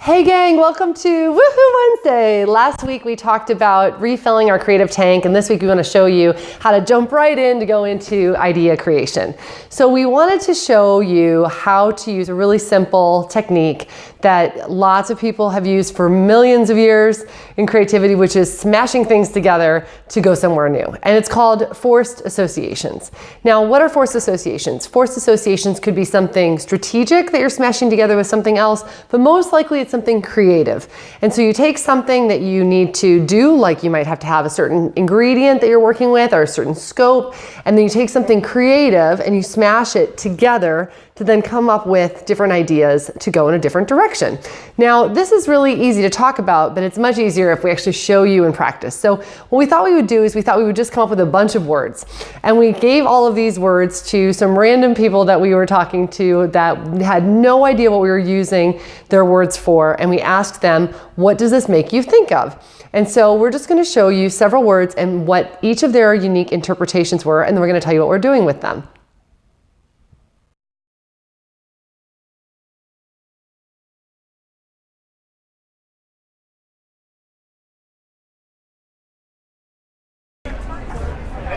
Hey gang, welcome to Woohoo Wednesday. Last week we talked about refilling our creative tank, and this week we want to show you how to jump right in to go into idea creation. So we wanted to show you how to use a really simple technique that lots of people have used for millions of years in creativity, which is smashing things together to go somewhere new. And it's called forced associations. Now, what are forced associations? Forced associations could be something strategic that you're smashing together with something else, but most likely it's something creative. And so you take something that you need to do, like you might have to have a certain ingredient that you're working with or a certain scope, and then you take something creative and you smash it together to then come up with different ideas to go in a different direction. Now, this is really easy to talk about, but it's much easier if we actually show you in practice. So what we thought we would do is we thought we would just come up with a bunch of words. And we gave all of these words to some random people that we were talking to that had no idea what we were using their words for. And we asked them, what does this make you think of? And so we're just going to show you several words and what each of their unique interpretations were, and then we're going to tell you what we're doing with them.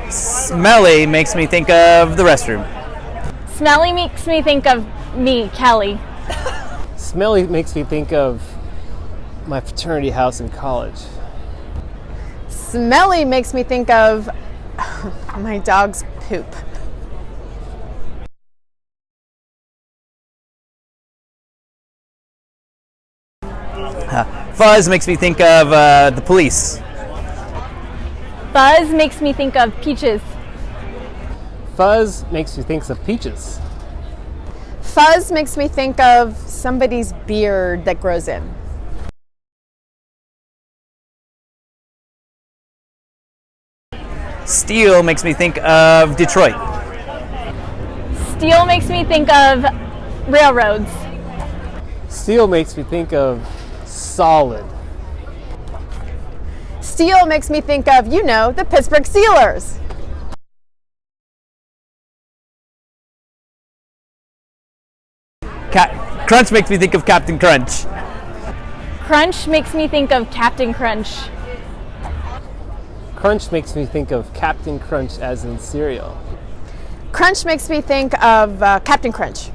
Smelly makes me think of the restroom. Smelly makes me think of me, Kelly. Smelly makes me think of my fraternity house in college. Smelly makes me think of my dog's poop. Fuzz makes me think of the police. Fuzz makes me think of peaches. Fuzz makes me think of peaches. Fuzz makes me think of somebody's beard that grows in. Steel makes me think of Detroit. Steel makes me think of railroads. Steel makes me think of solid. Steel makes me think of, you know, the Pittsburgh Steelers. Crunch makes me think of Captain Crunch. Crunch makes me think of Captain Crunch. Crunch makes me think of Captain Crunch as in cereal. Crunch makes me think of Captain Crunch.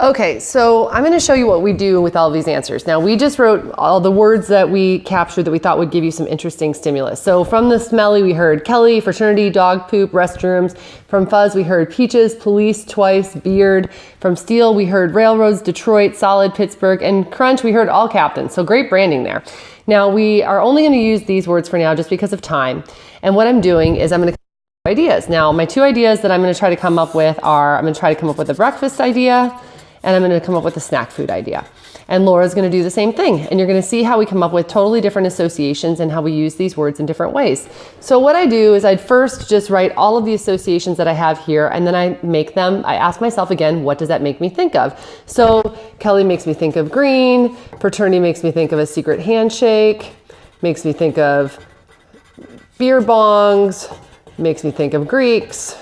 Okay, so I'm going to show you what we do with all of these answers. Now, we just wrote all the words that we captured that we thought would give you some interesting stimulus. So from the Smelly, we heard Kelly, fraternity, dog poop, restrooms. From Fuzz, we heard peaches, police, twice, beard. From Steel, we heard railroads, Detroit, solid, Pittsburgh. And Crunch, we heard all captains. So great branding there. Now, we are only going to use these words for now just because of time. And what I'm doing is I'm going to come up with ideas. Now, my two ideas that I'm going to try to come up with are, I'm going to try to come up with a breakfast idea, and I'm going to come up with a snack food idea. And Laura's going to do the same thing. And you're going to see how we come up with totally different associations and how we use these words in different ways. So what I do is I'd first just write all of the associations that I have here, and then I make them, I ask myself again, what does that make me think of? So Kelly makes me think of green, fraternity makes me think of a secret handshake, makes me think of beer bongs, makes me think of Greeks.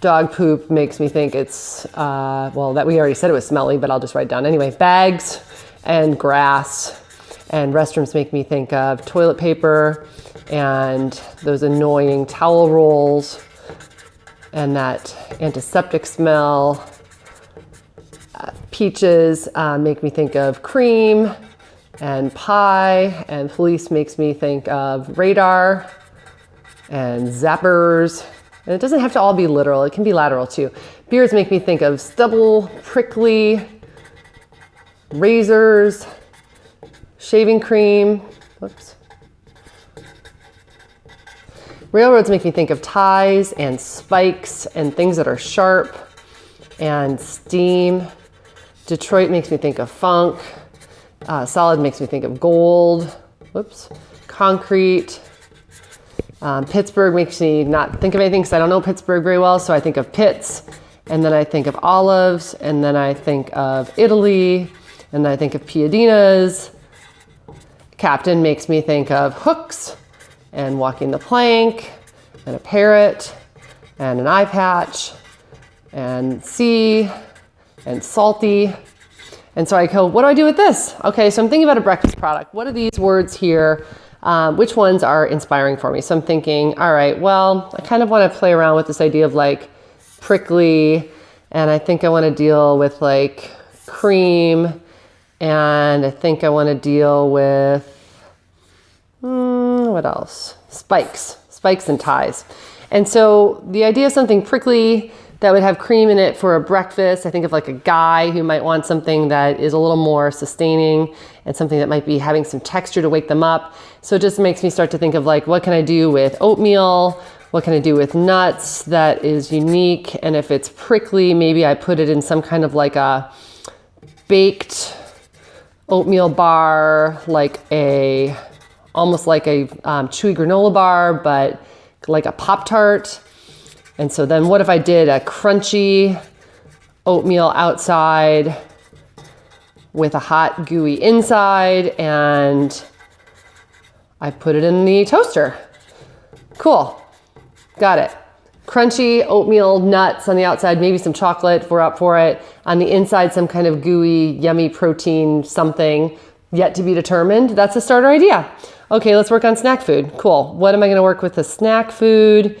Dog poop makes me think it's, well, that we already said it was smelly, but I'll just write it down anyway. Bags and grass. And restrooms make me think of toilet paper and those annoying towel rolls and that antiseptic smell. Peaches make me think of cream and pie. And police makes me think of radar and zappers. And it doesn't have to all be literal, it can be lateral too. Beards make me think of stubble, prickly, razors, shaving cream. Whoops. Railroads make me think of ties and spikes and things that are sharp and steam. Detroit makes me think of funk. Solid makes me think of gold. Whoops. Concrete. Pittsburgh makes me not think of anything because I don't know Pittsburgh very well, so I think of pits, and then I think of olives, and then I think of Italy, and then I think of piadinas. Captain makes me think of hooks, and walking the plank, and a parrot, and an eye patch, and sea, and salty. And so I go, what do I do with this? Okay, so I'm thinking about a breakfast product. What are these words here? Which ones are inspiring for me? So I'm thinking, all right, well, I kind of want to play around with this idea of like prickly, and I think I want to deal with like cream, and I think I want to deal with, what else? Spikes and ties. And so the idea of something prickly that would have cream in it for a breakfast. I think of like a guy who might want something that is a little more sustaining and something that might be having some texture to wake them up. So it just makes me start to think of like, what can I do with oatmeal? What can I do with nuts that is unique? And if it's prickly, maybe I put it in some kind of like a baked oatmeal bar, almost like a chewy granola bar, but like a Pop-Tart. And so then what if I did a crunchy oatmeal outside with a hot gooey inside, and I put it in the toaster? Cool. Got it. Crunchy oatmeal nuts on the outside, maybe some chocolate if we're up for it. On the inside, some kind of gooey, yummy protein, something yet to be determined. That's a starter idea. Okay, let's work on snack food. Cool. What am I going to work with the snack food?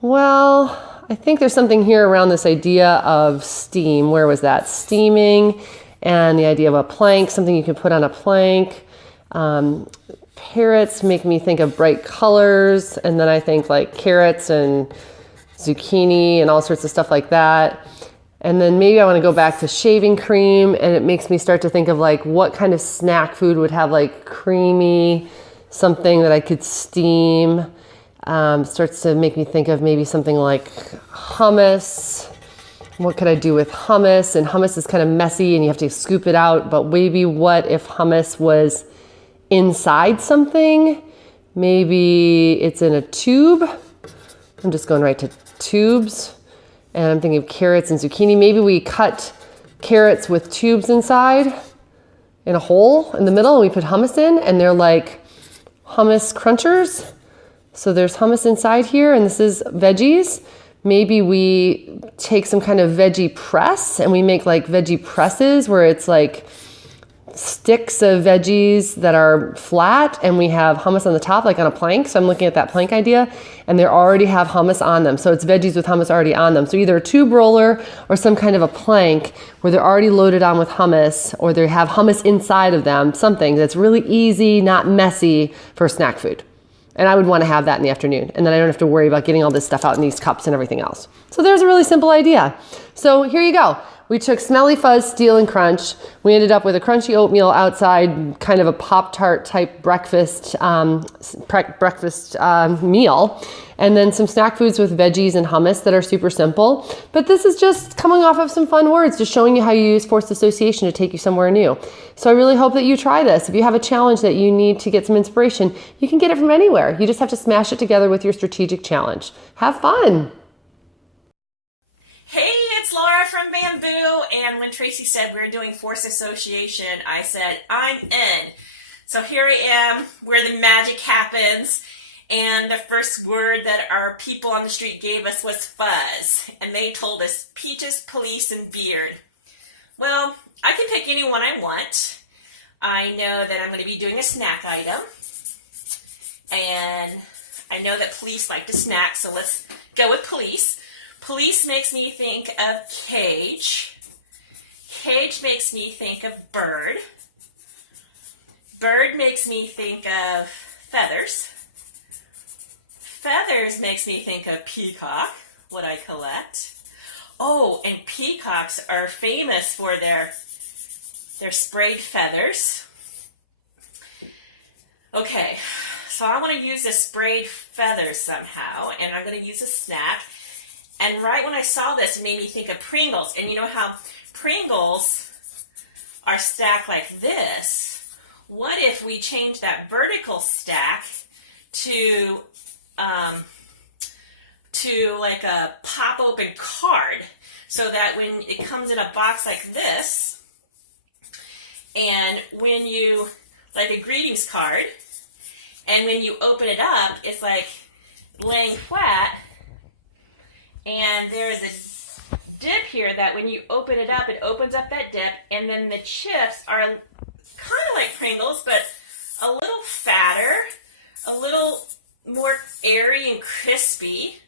Well, I think there's something here around this idea of steam. Where was that? Steaming, and the idea of a plank, something you can put on a plank. Parrots make me think of bright colors, and then I think like carrots and zucchini and all sorts of stuff like that. And then maybe I want to go back to shaving cream, and it makes me start to think of like what kind of snack food would have like creamy, something that I could steam. Starts to make me think of maybe something like hummus. What could I do with hummus? And hummus is kind of messy and you have to scoop it out, but maybe what if hummus was inside something? Maybe it's in a tube. I'm just going right to tubes. And I'm thinking of carrots and zucchini. Maybe we cut carrots with tubes inside in a hole in the middle, and we put hummus in, and they're like hummus crunchers. So there's hummus inside here, and this is veggies. Maybe we take some kind of veggie press and we make like veggie presses where it's like sticks of veggies that are flat, and we have hummus on the top, like on a plank. So I'm looking at that plank idea, and they already have hummus on them. So it's veggies with hummus already on them. So either a tube roller or some kind of a plank where they're already loaded on with hummus, or they have hummus inside of them, something that's really easy, not messy for snack food. And I would want to have that in the afternoon. And then I don't have to worry about getting all this stuff out in these cups and everything else. So there's a really simple idea. So here you go. We took Smelly, Fuzz, Steal, and Crunch. We ended up with a crunchy oatmeal outside, kind of a Pop-Tart type breakfast meal. And then some snack foods with veggies and hummus that are super simple. But this is just coming off of some fun words, just showing you how you use forced association to take you somewhere new. So I really hope that you try this. If you have a challenge that you need to get some inspiration, you can get it from anywhere. You just have to smash it together with your strategic challenge. Have fun. Hey, it's Laura from Bamboo, and when Tracy said we were doing force association, I said, I'm in. So here I am, where the magic happens, and the first word that our people on the street gave us was fuzz, and they told us peaches, police, and beard. Well, I can pick any one I want. I know that I'm going to be doing a snack item, and I know that police like to snack, so let's go with police. Police makes me think of cage. Cage makes me think of bird. Bird makes me think of feathers. Feathers makes me think of peacock, what I collect. Oh, and peacocks are famous for their sprayed feathers. Okay, so I want to use the sprayed feathers somehow, and I'm going to use a snack. And right when I saw this, it made me think of Pringles. And you know how Pringles are stacked like this? What if we change that vertical stack to like a pop-open card, so that when it comes in a box like this, and when you, like a greetings card, and when you open it up, it's like laying flat, and there's a dip here that when you open it up, it opens up that dip, and then the chips are kind of like Pringles, but a little fatter, a little more airy and crispy,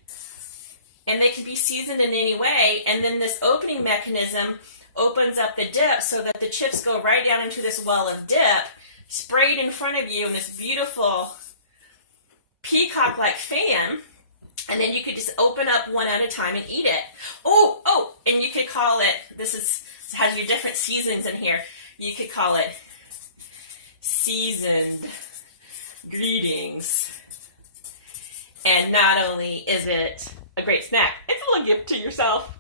and they can be seasoned in any way. And then this opening mechanism opens up the dip so that the chips go right down into this well of dip, sprayed in front of you in this beautiful peacock-like fan. And then you could just open up one at a time and eat it. Oh, and you could call it, this has your different seasons in here. You could call it seasoned greetings. And not only is it a great snack, it's a little gift to yourself.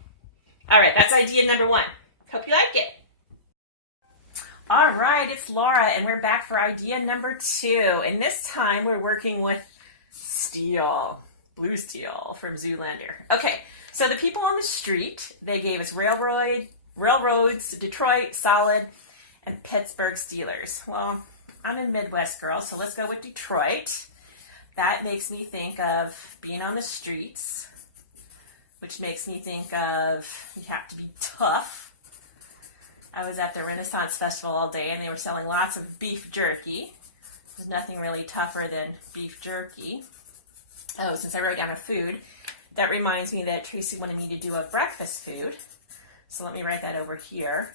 All right, that's idea number 1. Hope you like it. All right, it's Laura, and we're back for idea number 2. And this time we're working with steel. Blue steel from Zoolander. Okay, so the people on the street, they gave us railroads, Detroit, solid, and Pittsburgh Steelers. Well, I'm a Midwest girl, so let's go with Detroit. That makes me think of being on the streets, which makes me think of you have to be tough. I was at the Renaissance Festival all day, and they were selling lots of beef jerky. There's nothing really tougher than beef jerky. Oh, since I wrote down a food, that reminds me that Tracy wanted me to do a breakfast food. So let me write that over here.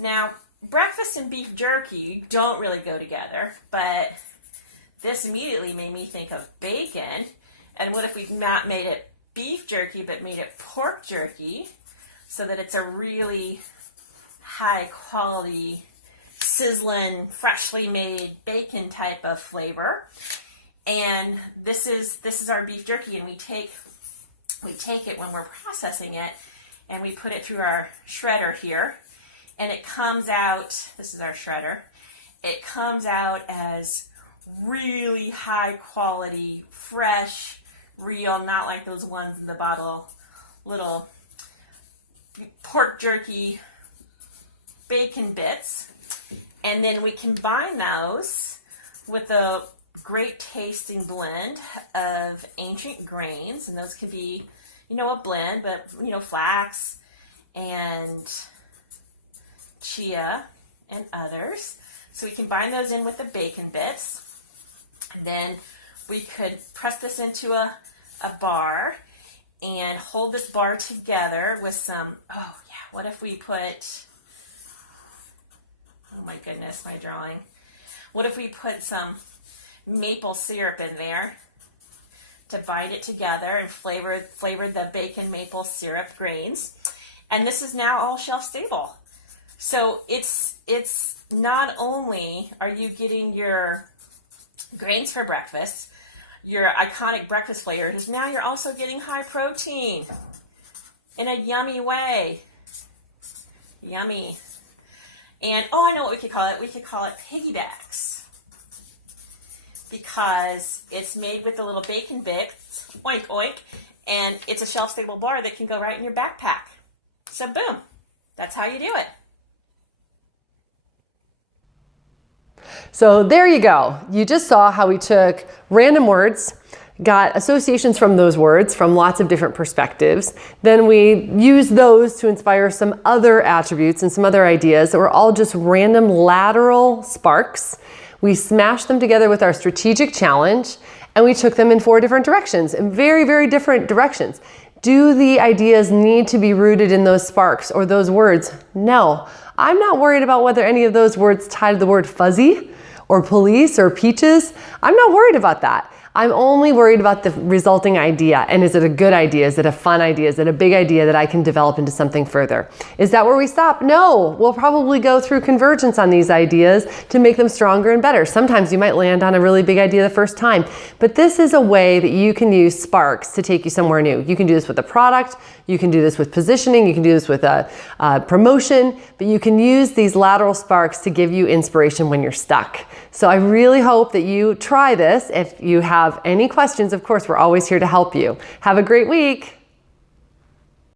Now, breakfast and beef jerky don't really go together, but this immediately made me think of bacon. And what if we not made it beef jerky, but made it pork jerky, so that it's a really high quality, sizzling, freshly made bacon type of flavor. And this is our beef jerky, and we take it when we're processing it, and we put it through our shredder here, and it comes out, this is our shredder, it comes out as really high quality, fresh, real, not like those ones in the bottle, little pork jerky bacon bits. And then we combine those with a great tasting blend of ancient grains, and those can be, a blend, but, flax and chia and others. So we combine those in with the bacon bits. Then we could press this into a bar and hold this bar together with some, what if we put, oh my goodness, my drawing. What if we put some maple syrup in there to bind it together and flavor the bacon maple syrup grains? And this is now all shelf stable. So it's not only are you getting your grains for breakfast, your iconic breakfast flavors, now you're also getting high protein in a yummy way. Yummy. And I know what we could call it. We could call it piggybacks, because it's made with the little bacon bits, oink oink, and it's a shelf-stable bar that can go right in your backpack. So boom, that's how you do it. So there you go. You just saw how we took random words, got associations from those words from lots of different perspectives. Then we used those to inspire some other attributes and some other ideas that were all just random lateral sparks. We smashed them together with our strategic challenge, and we took them in 4 different directions, in very, very different directions. Do the ideas need to be rooted in those sparks or those words? No. I'm not worried about whether any of those words tie to the word fuzzy or police or peaches. I'm not worried about that. I'm only worried about the resulting idea. And is it a good idea? Is it a fun idea? Is it a big idea that I can develop into something further? Is that where we stop? No, we'll probably go through convergence on these ideas to make them stronger and better. Sometimes you might land on a really big idea the first time, but this is a way that you can use sparks to take you somewhere new. You can do this with a product, you can do this with positioning, you can do this with a promotion, but you can use these lateral sparks to give you inspiration when you're stuck. So I really hope that you try this. If you have any questions, of course, we're always here to help you. Have a great week.